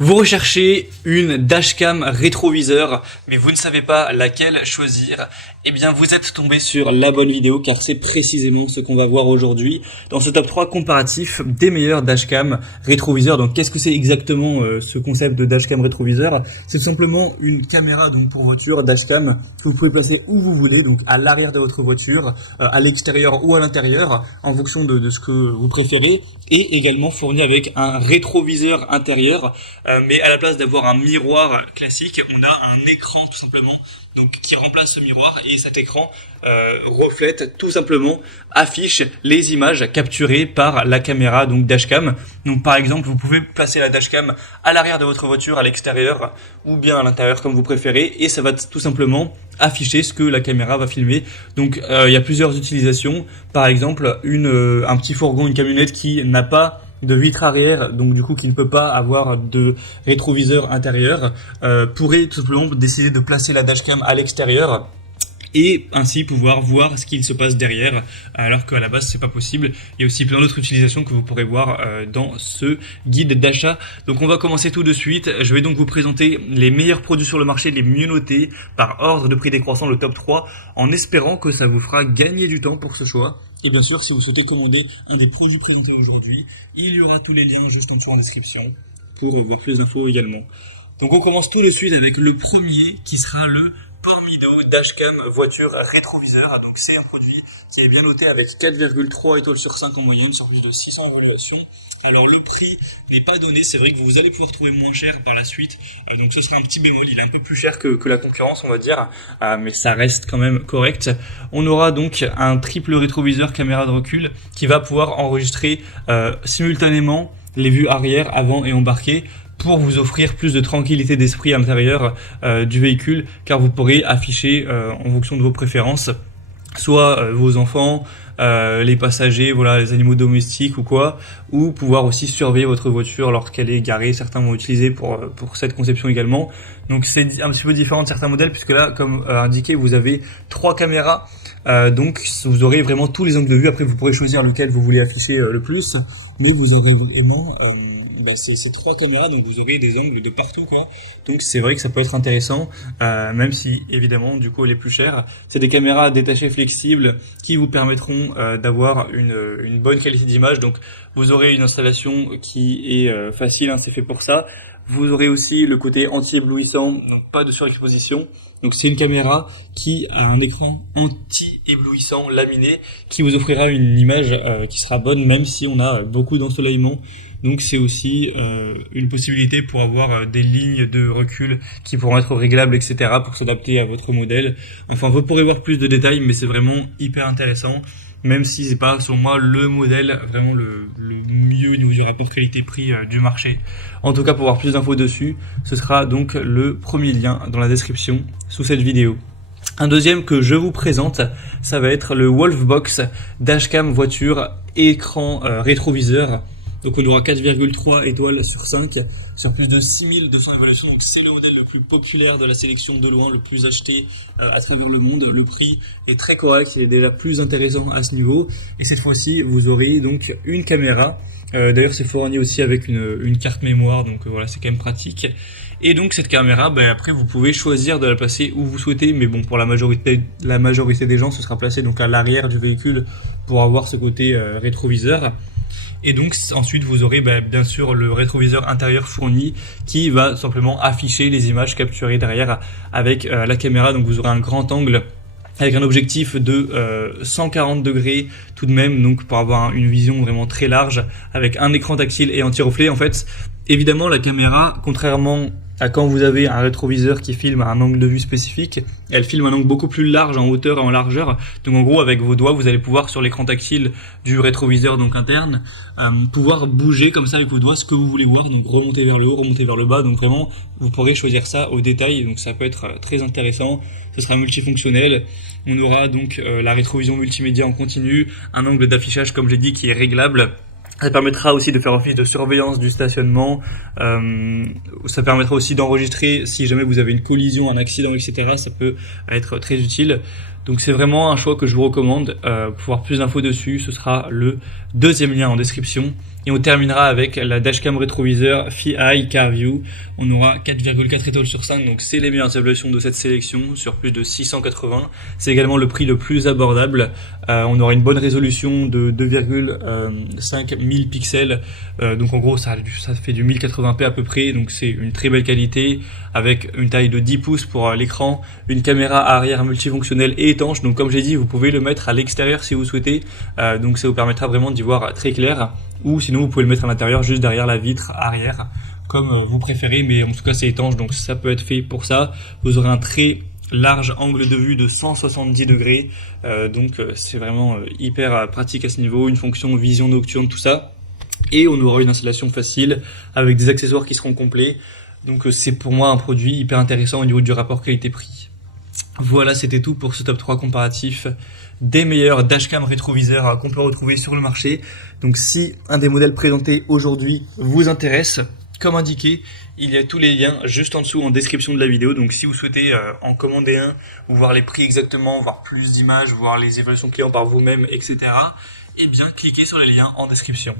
Vous recherchez une dashcam rétroviseur, mais vous ne savez pas laquelle choisir. Eh bien, vous êtes tombé sur la bonne vidéo, car c'est précisément ce qu'on va voir aujourd'hui dans ce top 3 comparatif des meilleurs dashcam rétroviseurs. Donc, qu'est-ce que c'est exactement ce concept de dashcam rétroviseur? C'est tout simplement une caméra donc pour voiture dashcam que vous pouvez placer où vous voulez, donc à l'arrière de votre voiture, à l'extérieur ou à l'intérieur, en fonction de ce que vous préférez, et également fournie avec un rétroviseur intérieur. Mais à la place d'avoir un miroir classique, on a un écran tout simplement, donc qui remplace ce miroir, et cet écran reflète tout simplement, affiche les images capturées par la caméra donc dashcam. Donc par exemple, vous pouvez placer la dashcam à l'arrière de votre voiture, à l'extérieur ou bien à l'intérieur comme vous préférez, et ça va tout simplement afficher ce que la caméra va filmer. Donc il y a plusieurs utilisations. Par exemple, un petit fourgon, une camionnette qui n'a pas de vitre arrière, donc du coup qui ne peut pas avoir de rétroviseur intérieur, pourrait tout simplement décider de placer la dashcam à l'extérieur et ainsi pouvoir voir ce qu'il se passe derrière, alors qu'à la base c'est pas possible. Il y a aussi plein d'autres utilisations que vous pourrez voir dans ce guide d'achat. Donc on va commencer tout de suite. Je vais donc vous présenter les meilleurs produits sur le marché, les mieux notés par ordre de prix décroissant, le top 3, en espérant que ça vous fera gagner du temps pour ce choix. Et bien sûr, si vous souhaitez commander un des produits présentés aujourd'hui, il y aura tous les liens juste en dessous en description pour voir plus d'infos également. Donc on commence tout de suite avec le premier qui sera le Pormido Dashcam voiture rétroviseur. Donc c'est un produit qui est bien noté avec 4,3 étoiles sur 5 en moyenne sur plus de 600 évaluations. Alors le prix n'est pas donné, c'est vrai que vous allez pouvoir trouver moins cher par la suite, donc ce sera un petit bémol, il est un peu plus cher que la concurrence on va dire, mais ça reste quand même correct. On aura donc un triple rétroviseur caméra de recul qui va pouvoir enregistrer simultanément les vues arrière, avant et embarquées, pour vous offrir plus de tranquillité d'esprit à l'intérieur du véhicule, car vous pourrez afficher en fonction de vos préférences soit vos enfants, les passagers, voilà, les animaux domestiques ou quoi, ou pouvoir aussi surveiller votre voiture lorsqu'elle est garée. Certains vont utiliser pour cette conception également. Donc c'est un petit peu différent de certains modèles, puisque là, comme indiqué, vous avez 3 caméras, donc vous aurez vraiment tous les angles de vue. Après, vous pourrez choisir lequel vous voulez afficher le plus, mais vous aurez vraiment ces 3 caméras, donc vous aurez des angles de partout, quoi. Donc c'est vrai que ça peut être intéressant, même si évidemment du coup elle est plus chère. C'est des caméras détachées flexibles qui vous permettront d'avoir une bonne qualité d'image. Donc vous aurez une installation qui est facile, hein, c'est fait pour ça. Vous aurez aussi le côté anti-éblouissant, donc pas de surexposition. Donc c'est une caméra qui a un écran anti-éblouissant laminé qui vous offrira une image qui sera bonne même si on a beaucoup d'ensoleillement. Donc c'est aussi une possibilité pour avoir des lignes de recul qui pourront être réglables, etc. pour s'adapter à votre modèle. Enfin, vous pourrez voir plus de détails, mais c'est vraiment hyper intéressant. Même si c'est pas, selon moi, le modèle vraiment le mieux au niveau du rapport qualité-prix du marché. En tout cas, pour avoir plus d'infos dessus, ce sera donc le premier lien dans la description sous cette vidéo. Un deuxième que je vous présente, ça va être le Wolfbox Dashcam voiture écran rétroviseur. Donc on aura 4,3 étoiles sur 5 sur plus de 6200 évaluations. Donc c'est le modèle le plus populaire de la sélection de loin, le plus acheté à travers le monde. Le prix est très correct, il est déjà plus intéressant à ce niveau. Et cette fois-ci, vous aurez donc une caméra. D'ailleurs, c'est fourni aussi avec une carte mémoire, donc voilà, c'est quand même pratique. Et donc cette caméra, après vous pouvez choisir de la placer où vous souhaitez, mais bon, pour la majorité des gens, ce sera placé donc à l'arrière du véhicule pour avoir ce côté rétroviseur. Et donc ensuite vous aurez bien sûr le rétroviseur intérieur fourni qui va simplement afficher les images capturées derrière avec la caméra. Donc vous aurez un grand angle avec un objectif de 140 degrés tout de même, donc pour avoir une vision vraiment très large avec un écran tactile et anti-reflet. En fait, évidemment la caméra, contrairement à quand vous avez un rétroviseur qui filme à un angle de vue spécifique, elle filme un angle beaucoup plus large en hauteur et en largeur. Donc en gros, avec vos doigts, vous allez pouvoir sur l'écran tactile du rétroviseur donc interne, pouvoir bouger comme ça avec vos doigts ce que vous voulez voir, donc remonter vers le haut, remonter vers le bas. Donc vraiment, vous pourrez choisir ça au détail, donc ça peut être très intéressant. Ce sera multifonctionnel. On aura donc la rétrovision multimédia en continu, un angle d'affichage comme j'ai dit qui est réglable. Ça permettra aussi de faire office de surveillance du stationnement. Ça permettra aussi d'enregistrer si jamais vous avez une collision, un accident, etc. Ça peut être très utile. Donc c'est vraiment un choix que je vous recommande. Pour avoir plus d'infos dessus, ce sera le deuxième lien en description. Et on terminera avec la dashcam rétroviseur FiEye CarView. On aura 4,4 étoiles sur 5, donc c'est les meilleures évaluations de cette sélection sur plus de 680. C'est également le prix le plus abordable. On aura une bonne résolution de 2,5 1000 pixels. Donc en gros ça fait du 1080p à peu près, donc c'est une très belle qualité avec une taille de 10 pouces pour l'écran, une caméra arrière multifonctionnelle et étanche. Donc comme j'ai dit, vous pouvez le mettre à l'extérieur si vous souhaitez. Donc ça vous permettra vraiment d'y voir très clair. Ou sinon vous pouvez le mettre à l'intérieur juste derrière la vitre arrière comme vous préférez, mais en tout cas c'est étanche donc ça peut être fait pour ça. Vous aurez un très large angle de vue de 170 degrés, donc c'est vraiment hyper pratique à ce niveau, une fonction vision nocturne, tout ça. Et on aura une installation facile avec des accessoires qui seront complets. Donc c'est pour moi un produit hyper intéressant au niveau du rapport qualité-prix. Voilà, c'était tout pour ce top 3 comparatif des meilleurs dashcam rétroviseurs qu'on peut retrouver sur le marché. Donc si un des modèles présentés aujourd'hui vous intéresse, comme indiqué, il y a tous les liens juste en dessous en description de la vidéo. Donc si vous souhaitez en commander un, ou voir les prix exactement, voir plus d'images, voir les évaluations clients par vous-même, etc., eh bien cliquez sur les liens en description.